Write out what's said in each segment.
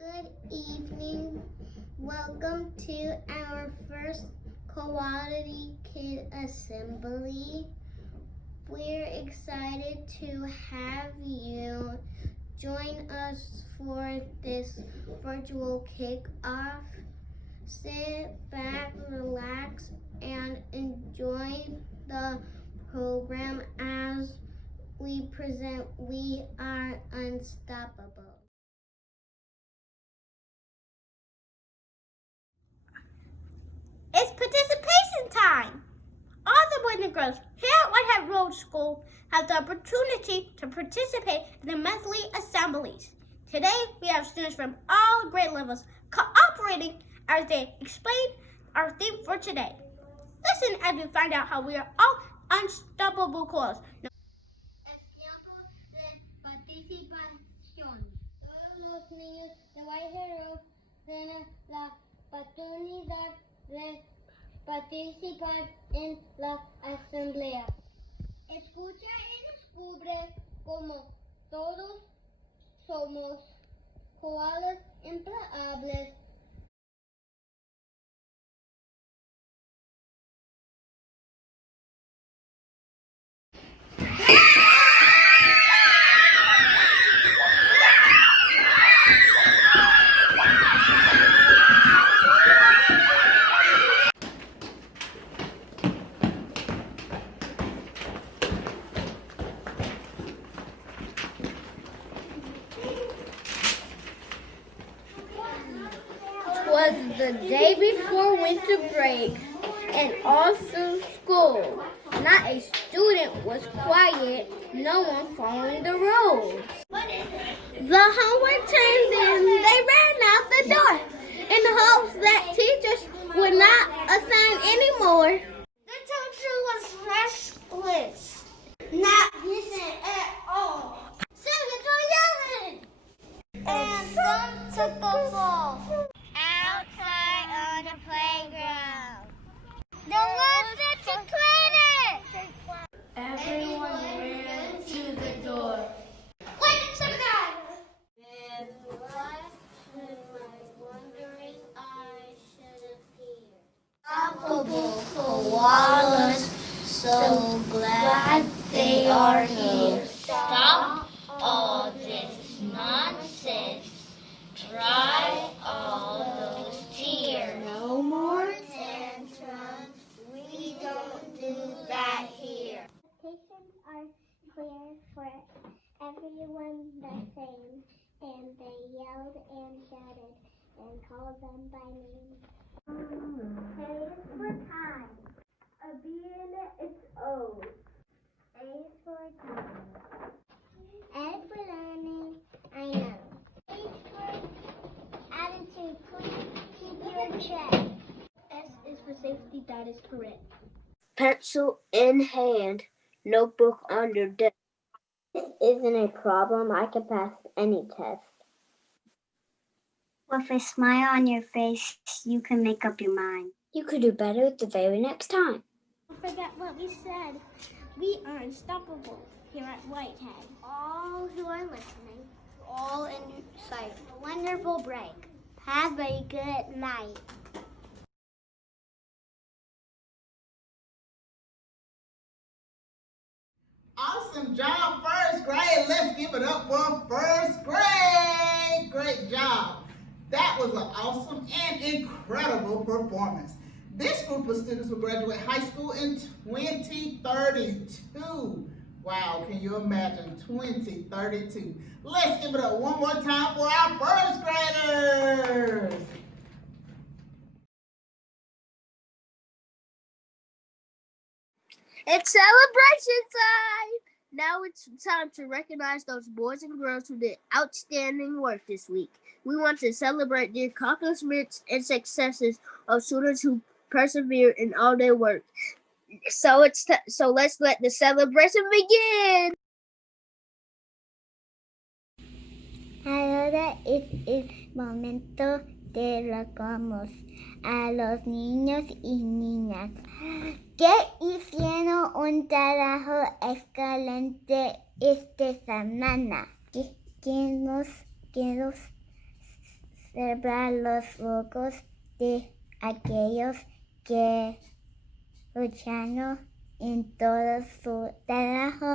Good evening. Welcome to our first Quality Kid Assembly. We're excited to have you join us for this virtual kickoff. Sit back, relax, and enjoy the program as we present We Are Unstoppable. It's participation time! All the boys and girls here at Whitehead Road School have the opportunity to participate in the monthly assemblies. Today, we have students from all grade levels cooperating as they explain our theme for today. Listen as we find out how we are all unstoppable cause. Es tiempo de participación. Todos los niños de Whitehead Road tienen la oportunidad de participar en la asamblea. Escucha y descubre cómo todos somos iguales, empleables. Was the day before winter break and also school. Not a student was quiet, no one following the rules. The homework turned in, they ran out the door in the hopes that teachers would not assign anymore. The teacher was restless, not listening at all. Singing or yelling, and some took a fall. Outside on the playground. No one said to clean it. Everyone ran to the door. Wait, sometime. With what should my wondering eyes should appear? Unstoppable koalas, so glad they are here. Stop all this nonsense. Dry all those tears. No more tantrums. We don't do that here. Expectations are clear for everyone the same, and they yelled and shouted and called them by name. A is for time. A B in it is O. A is for time. S for learning. I know. H for attitude. Please keep your check. S is for safety, that is correct. Pencil in hand, notebook on your desk. This isn't a problem. I can pass any test. With a smile on your face, you can make up your mind. You could do better the very next time. Don't forget what we said. We are unstoppable here at Whitehead. All who are listening, All in sight. a wonderful break. Have a good night. Awesome job, first grade. Let's give it up for first grade. Great job. That was an awesome and incredible performance. This group of students will graduate high school in 2032. Wow, can you imagine 2032? Let's give it up one more time for our first graders. It's celebration time! Now it's time to recognize those boys and girls who did outstanding work this week. We want to celebrate the accomplishments and successes of students who persevere in all their work. So let's let the celebration begin. Ahora es el momento de reclamos a los niños y niñas que hicieron un trabajo excelente esta semana. Quiero celebrar los logros de aquellos que lucharon en todo su trabajo.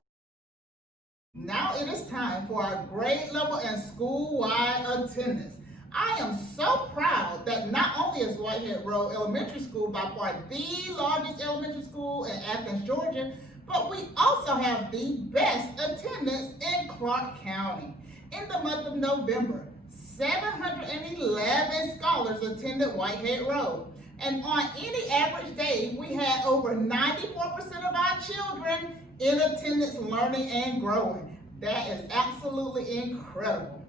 Now it is time for our grade level and school-wide attendance. I am so proud that not only is Whitehead Road Elementary School by far the largest elementary school in Athens, Georgia, but we also have the best attendance in Clark County. In the month of November, 711 scholars attended Whitehead Road. And on any average day, we had over 94% of our children in attendance, learning and growing. That is absolutely incredible.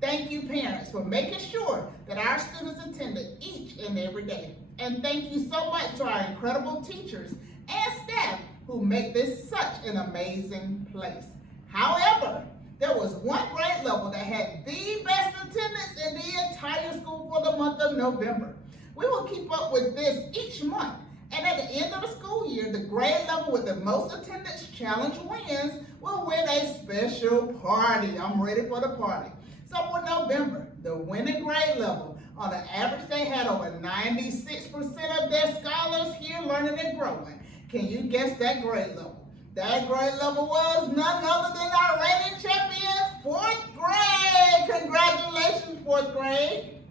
Thank you, parents, for making sure that our students attended each and every day. And thank you so much to our incredible teachers and staff who make this such an amazing place. However, there was one grade level that had the best attendance in the entire school for the month of November. We will keep up with this each month. And at the end of the school year, the grade level with the most attendance challenge wins will win a special party. I'm ready for the party. So for November, the winning grade level, on an average, they had over 96% of their scholars here learning and growing. Can you guess that grade level? That grade level was none other than our reigning champions, 4th grade. Congratulations, 4th grade.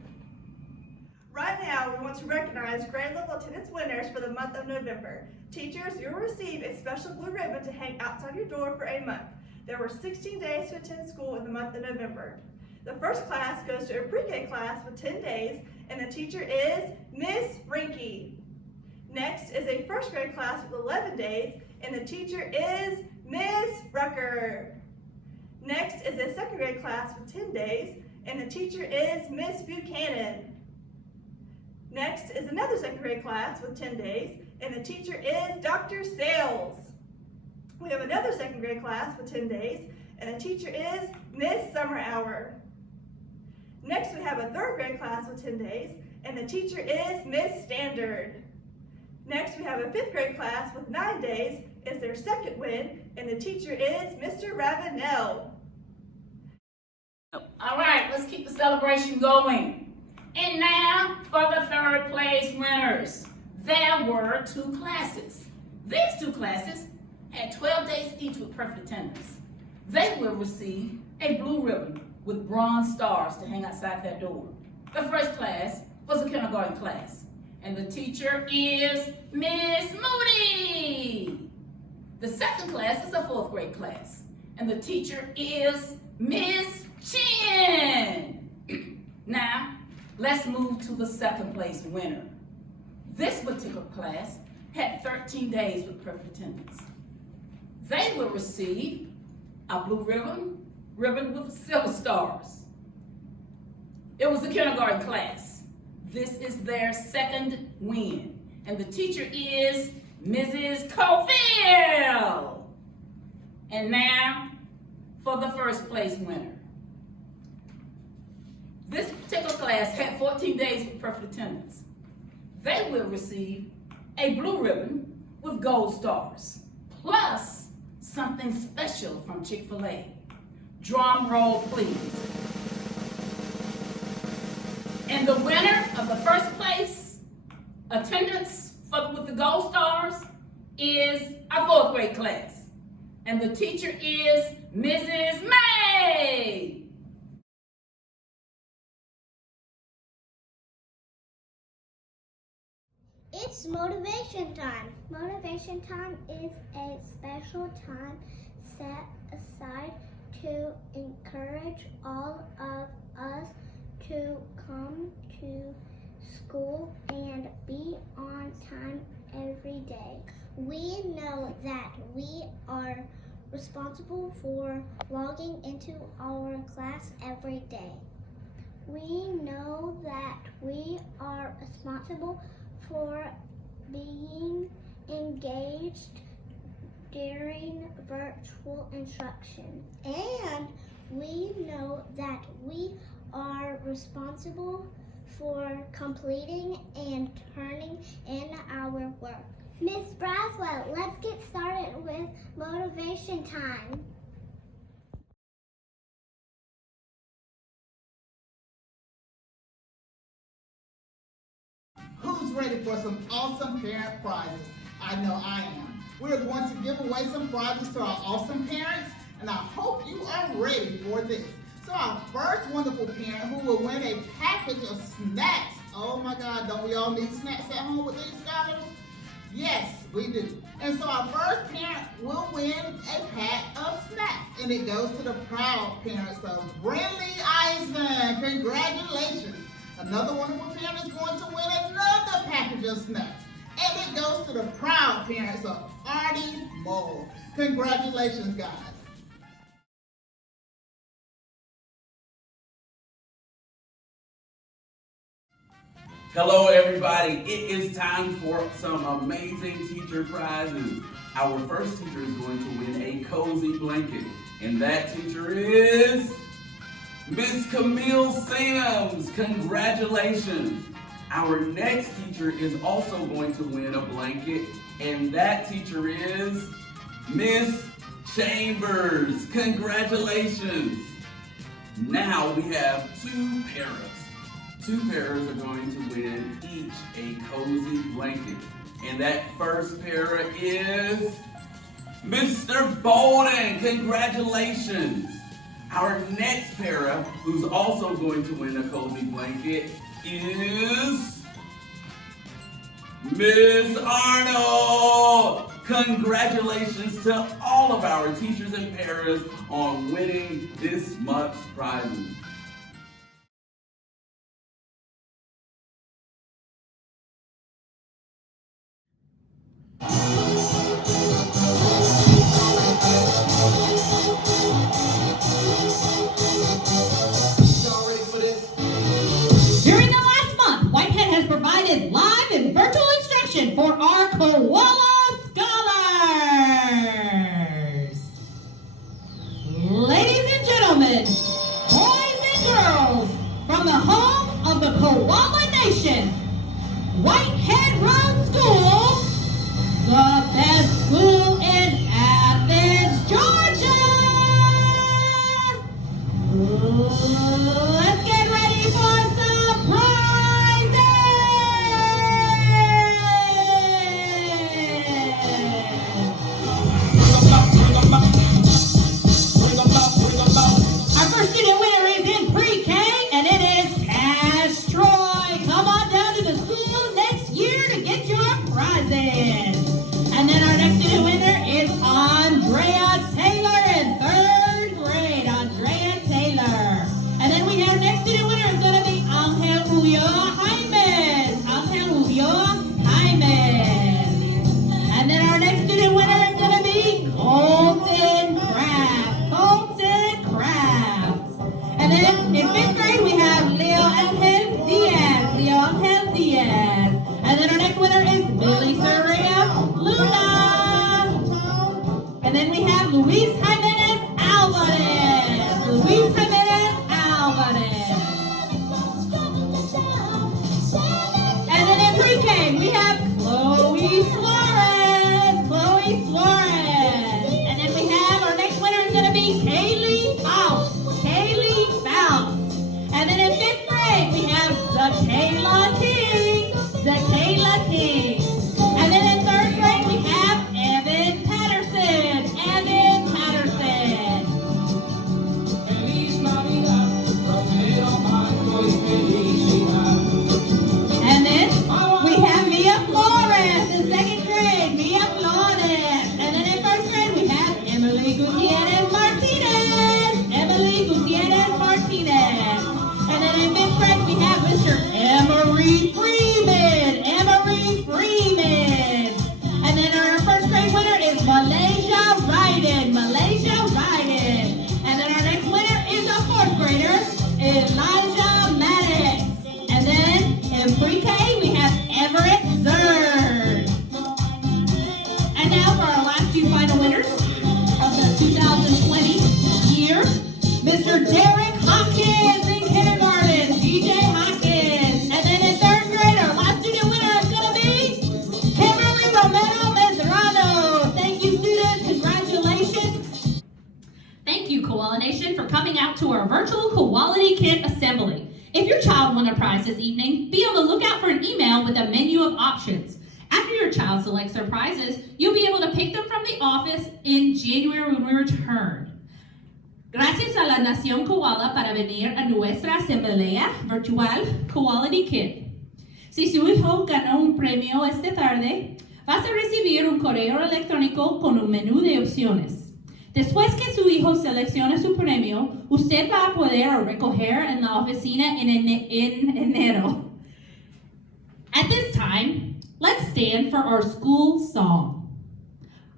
Right now, we want to recognize grade level attendance winners for the month of November. Teachers, you'll receive a special blue ribbon to hang outside your door for a month. There were 16 days to attend school in the month of November. The first class goes to a pre-K class with 10 days, and the teacher is Miss Rinky. Next is a first grade class with 11 days, and the teacher is Miss Rucker. Next is a second grade class with 10 days, and the teacher is Miss Buchanan. Next is another second grade class with 10 days, and the teacher is Dr. Sales. We have another second grade class with 10 days, and the teacher is Miss Summer Hour. Next, we have a third grade class with 10 days, and the teacher is Miss Standard. Next, we have a fifth grade class with 9 days. It's their second win, and the teacher is Mr. Ravenel. All right, let's keep the celebration going. And now for the third place winners. There were 2 classes. These 2 classes had 12 days each with perfect attendance. They will receive a blue ribbon with bronze stars to hang outside their door. The first class was a kindergarten class, and the teacher is Miss Moody. The second class is a 4th grade class, and the teacher is Miss Chin. Now, let's move to the second place winner. This particular class had 13 days with perfect attendance. They will receive a blue ribbon with silver stars. It was a kindergarten class. This is their second win, and the teacher is Mrs. Cofield. And now for the first place winner. This particular class had 14 days with perfect attendance. They will receive a blue ribbon with gold stars, plus something special from Chick-fil-A. Drum roll, please. And the winner of the first place attendance with the gold stars is our 4th grade class. And the teacher is Mrs. May. It's motivation time. Motivation time is a special time set aside to encourage all of us to come to school and be on time every day. We know that we are responsible for logging into our class every day. We know that we are responsible for being engaged during virtual instruction. And we know that we are responsible for completing and turning in our work. Miss Braswell, let's get started with motivation time. ready for some awesome parent prizes? I know I am. We're going to give away some prizes to our awesome parents, and I hope you are ready for this. So our first wonderful parent who will win a package of snacks. Oh my God, don't we all need snacks at home with these scholars? Yes, we do. And so our first parent will win a pack of snacks. And it goes to the proud parents of Brinley Eisen. Congratulations. Another wonderful parent is going to win another package of snacks. And it goes to the proud parents of Artie Moore. Congratulations, guys. Hello everybody, it is time for some amazing teacher prizes. Our first teacher is going to win a cozy blanket, and that teacher is Miss Camille Sims. Congratulations. Our next teacher is also going to win a blanket, and that teacher is Miss Chambers. Congratulations. Now we have two parents. Two parents are going to win each a cozy blanket. And that first para is Mr. Bolden. Congratulations. Our next para, who's also going to win a cozy blanket, is Miss Arnold. Congratulations to all of our teachers and paras on winning this month's prizes. During the last month, Whitehead has provided live and virtual instruction for our Koala Scholars. Ladies and gentlemen, boys and girls, from the home of the Koala Nation, Whitehead Road School, the best school in Athens, Georgia. Let's get ready for some prizes! Our first student winner is in pre-K, and it is Cash Troy. Come on down to the school next year to get your prizes. And then our next student winner is Andrea Taylor in 3rd grade. Andrea Taylor. And then we have next student winner is going to be Angel Julio Hyman. Angel Julio Hyman. And then our next student winner is going to be Colton Kraft. Colton Kraft. And then in 5th grade we have Leo Angel Diaz. Leo Angel Diaz. And then our next winner is Billy Soraya Luna. And then we have Luis Jimenez Alvarez. Luis Jimenez Alvarez. And then in pre-K, we have Chloe Flores. Chloe Flores. And then we have our next winner is going to be Kaylee Faust. Kaylee Faust. And then in 5th grade, we have Zakayla King. Zakayla King. And then in 3rd grade, we have Evan Patterson. Evan Patterson. And then we have Mia Flores in 2nd grade. Mia Flores. And then in 1st grade, we have Emily Gutierrez Martinez. Emily Gutierrez Martinez. And then in 5th grade, we have Mr. Emery Freeman. Emery Freeman. And then our 1st grade winner is Malaysia Ryden. Malaysia Ryden. And then our next winner is a 4th grader, Elijah Maddox. And then in pre-K, we have Everett Zerd. And now for our last two final winners of the 2020 year, Mr. Derek Hopkins in kindergarten, DJ Hopkins. And then in 3rd grade, our last student winner is going to be Kimberly Romero Medrano. Thank you, students. Congratulations. Thank you, Koala Nation, for coming out to our virtual Koality Kit Assembly. If your child won a prize this evening, be on the lookout for an email with a menu of options. After your child selects their prizes, you'll be able to pick them from the office in January when we return. Gracias a la Nación Koala para venir a nuestra asamblea virtual Koality Kid. Si su hijo ganó un premio esta tarde, vas a recibir un correo electrónico con un menú de opciones. Después que su hijo seleccione su premio, usted va a poder recoger en la oficina en enero. At this time, let's stand for our school song.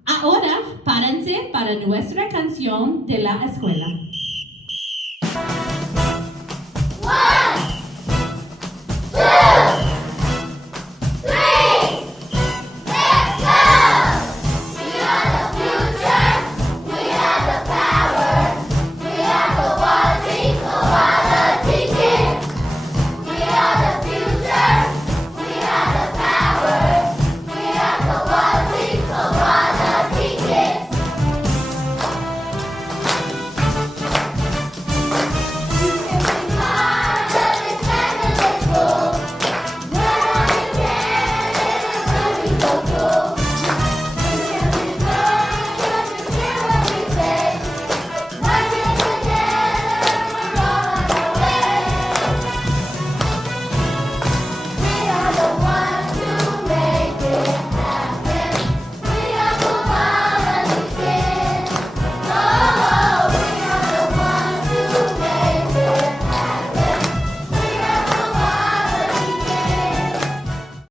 Ahora, párense para nuestra canción de la escuela.